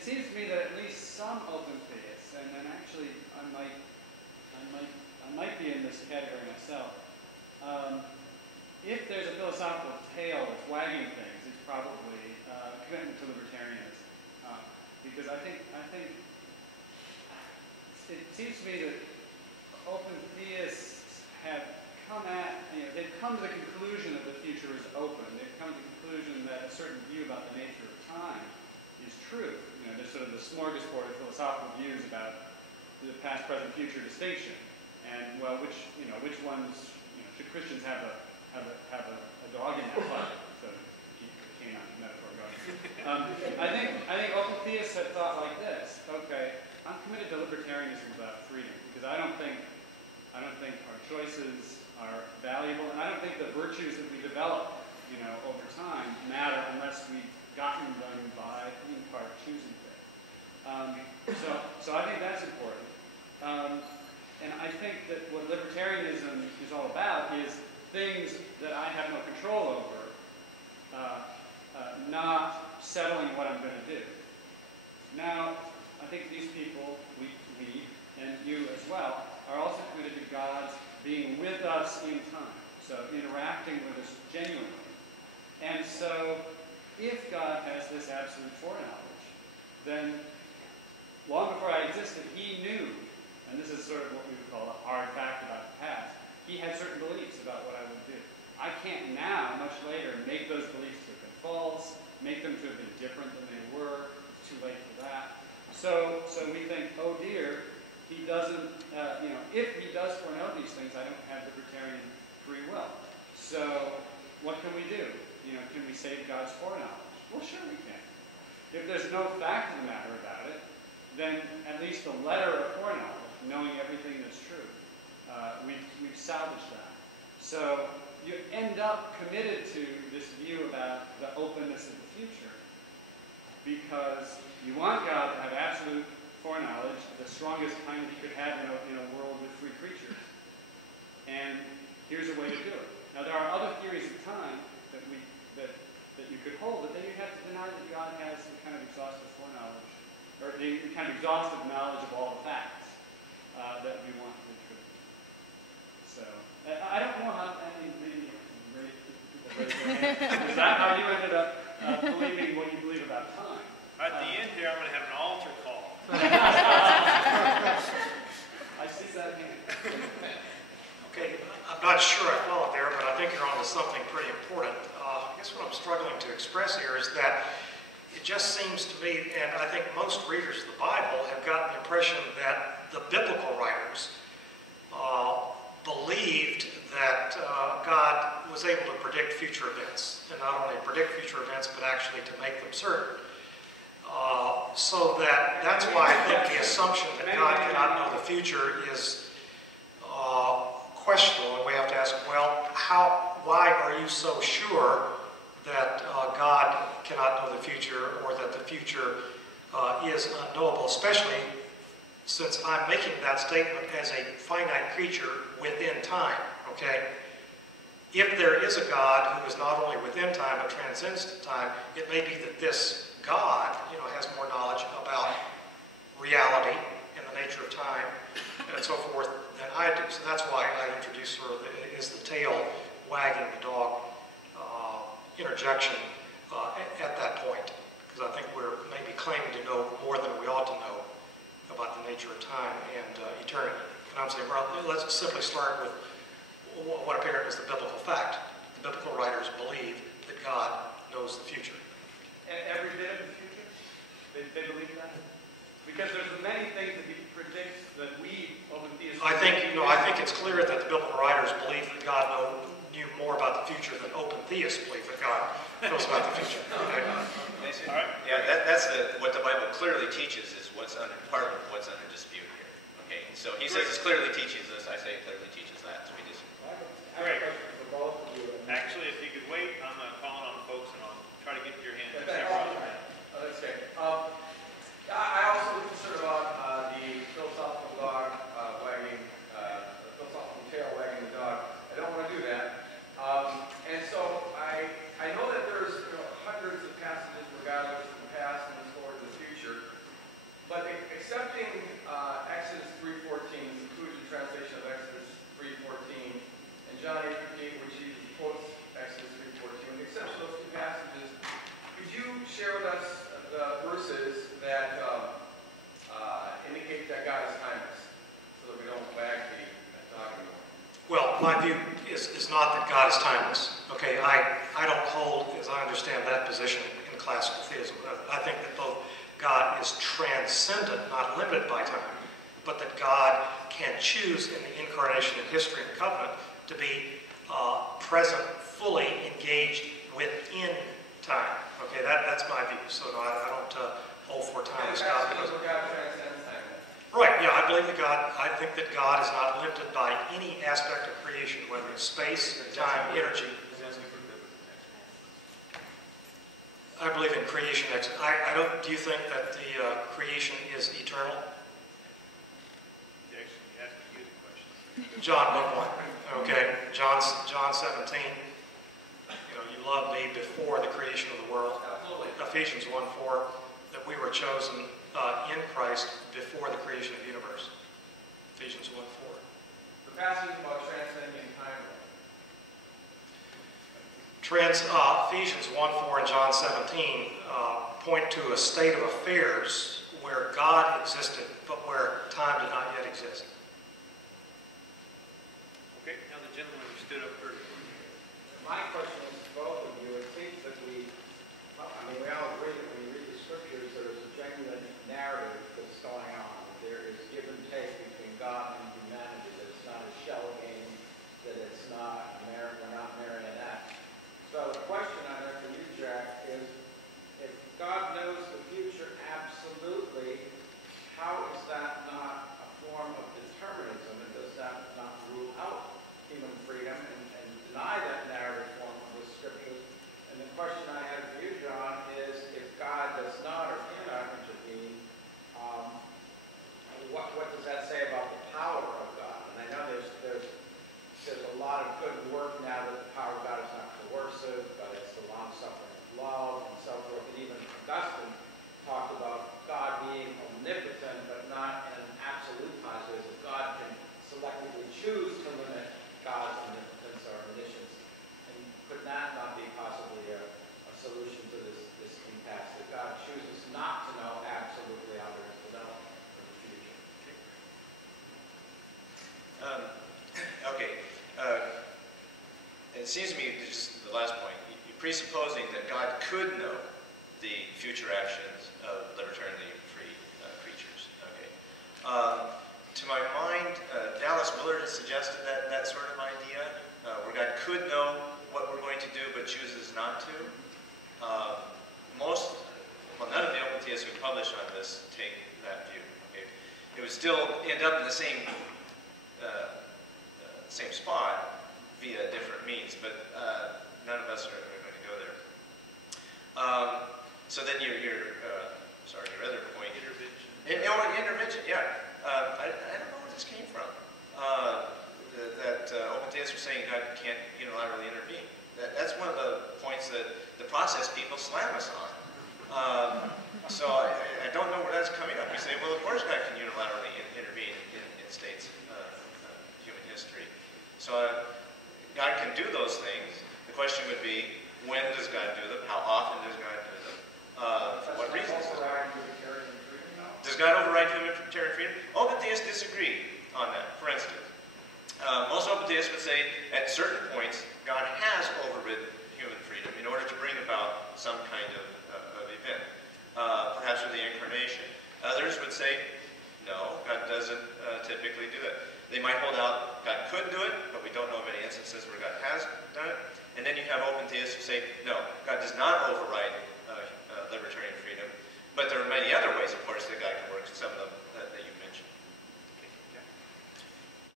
it seems to me that at least some open theists, and actually I might be in this category myself. If there's a philosophical tail that's wagging things, it's probably a commitment to libertarianism, because I think it seems to me that open theists have they've come to the conclusion that the future is open. They've come to the conclusion that a certain view about the nature of time is true. There's sort of the smorgasbord of philosophical views about the past, present, future distinction, and well, which ones should Christians have a dog in that fight, so to keep the canine metaphor going. I think open theists have thought like this: okay, I'm committed to libertarianism about freedom because I don't think our choices are valuable, and I don't think the virtues that we develop, over time matter unless we've gotten them by, in part, choosing things. So I think that's important. And I think that what libertarianism is all about is things that I have no control over, not settling what I'm going to do. Now, I think these people, we, and you as well, are also committed to God's being with us in time, so interacting with us genuinely. And so, if God has this absolute foreknowledge, then long before I existed, He knew, and this is sort of what we would call a hard fact about the past, He had certain beliefs about what I would do. I can't now, much later, make those beliefs to have been false, make them to have been different than they were. It's too late for that. So we think, oh dear, He doesn't, if He does foreknow these things, I don't have libertarian free will. So what can we do? Can we save God's foreknowledge? Well, sure we can. If there's no fact of the matter about it, then at least the letter of foreknowledge, knowing everything that's true, we've salvaged that. So you end up committed to this view about the openness of the future because you want God to have absolute foreknowledge, the strongest kind He could have in a world with free creatures. And here's a way to do it. Now there are other theories of time that you could hold, but then you have to deny that God has some kind of exhaustive foreknowledge, or the kind of exhaustive knowledge of all the facts that we want to be true. So I don't know how. Maybe people raise their hands. Is that how you ended up believing what you believe about time? At the end here, I'm going to have an altar call. I see that hand. Okay, I'm not sure I followed there, but I think you're on to something pretty important. I guess what I'm struggling to express here is that it just seems to me, and I think most readers of the Bible have gotten the impression that the biblical writers believed that God was able to predict future events, and not only predict future events, but actually to make them certain. So that's why I think the assumption that God cannot know the future is questionable, and we have to ask, well, why are you so sure that God cannot know the future, or that the future is unknowable, especially since I'm making that statement as a finite creature within time, okay? If there is a God who is not only within time but transcends time, it may be that this God, has more knowledge about reality and the nature of time and so forth than I do. So that's why I introduced sort of is the tail wagging the dog interjection at that point, because I think we're maybe claiming to know more than we ought to know about the nature of time and eternity. And I'm saying, well, let's simply start with what apparently is the biblical fact. The biblical writers believe that God knows the future. Every bit of the future? They believe that? Because there's many things that He predicts that we, open theists... I think it's clear that the biblical writers believe that God knew more about the future than open theists believe that God knows about the future. Okay? All right. Yeah, that's what the Bible clearly teaches is part of what's under dispute here. Okay, and so He says it clearly teaches this. I say it clearly teaches that. So we just... Great. Actually, if you could wait, I'm calling on folks, and I'll try to get to your hand. That's okay. I also concerned about the philosophical dog wagging, the philosophical tail wagging the dog. I don't want to do that. And so I know that there's hundreds of passages where God looks to the past and looks forward to the future. share with us the verses that indicate that God is timeless, so that we don't wag the talking about? Well, my view is not that God is timeless. Okay, I don't hold, as I understand that position in classical theism. I think that both God is transcendent, not limited by time, but that God can choose in the incarnation of history and covenant to be present, fully engaged within time. Okay, that's my view. So no, I don't hold for timeless God. God transcends time. Right, yeah, I believe that I think that God is not limited by any aspect of creation, whether it's space, time, energy. I believe in creation. Do you think that the creation is eternal? Actually, you asked me the question. John 1:1. Okay, John 17. You loved me before the creation of the world. Absolutely. Ephesians 1:4, that we were chosen in Christ before the creation of the universe. Ephesians 1:4. The passage about transcending time. Ephesians 1:4 and John 17 point to a state of affairs where God existed, but where time did not yet exist. Okay, now the gentleman who stood up earlier. My question is to both of you. It seems that we all agree that when you read the scriptures, there is a genuine narrative that's going on. There is give and take between God and humanity. That it's not a shell game. That it's not we're not marionettes. So the question I have for you, Jack, is if God knows the future absolutely, how is that not a form of determinism? And does that not rule out human freedom and deny that narrative form of the scriptures? And the question I have for you, John, is if God does not or cannot intervene, what does that say about the power of God? And I know there's a lot of good work now that the power of God is not coercive, but it's the long-suffering of love and so forth. And even Augustine talked about God being omnipotent, but not in an absolutized way, that God can selectively choose to limit God's omnipotence or omniscience. And could that not be possibly a solution to this impasse, that God chooses not to know absolutely how there is development for the future? Okay. It seems to me, just the last point, you're presupposing that God could know the future actions of libertarianly free creatures. Okay. To my mind, Dallas Willard has suggested that sort of idea, where God could know what we're going to do but chooses not to. None of the open theists who publish on this take that view. Okay. It would still end up in the same spot via different means, but none of us are going to go there. So then your other point. Intervention, yeah. I don't know where this came from. That open theists are saying God can't unilaterally intervene. That's one of the points that the process people slam us on. So I don't know where that's coming up. We say, well, of course God can unilaterally intervene in states of human history. So God can do those things. The question would be, when does God do them? How often does God do them? For what reasons does God override humanitarian freedom? Open theists disagree on that. For instance, most open theists would say at certain points God has overridden human freedom in order to bring about some kind of event, perhaps with the incarnation. Others would say, no, God doesn't typically do that. They might hold out God could do it, but we don't know of any instances where God has done it. And then you have open theists who say, no, God does not override libertarian freedom. But there are many other ways, of course, that God can work. Some of them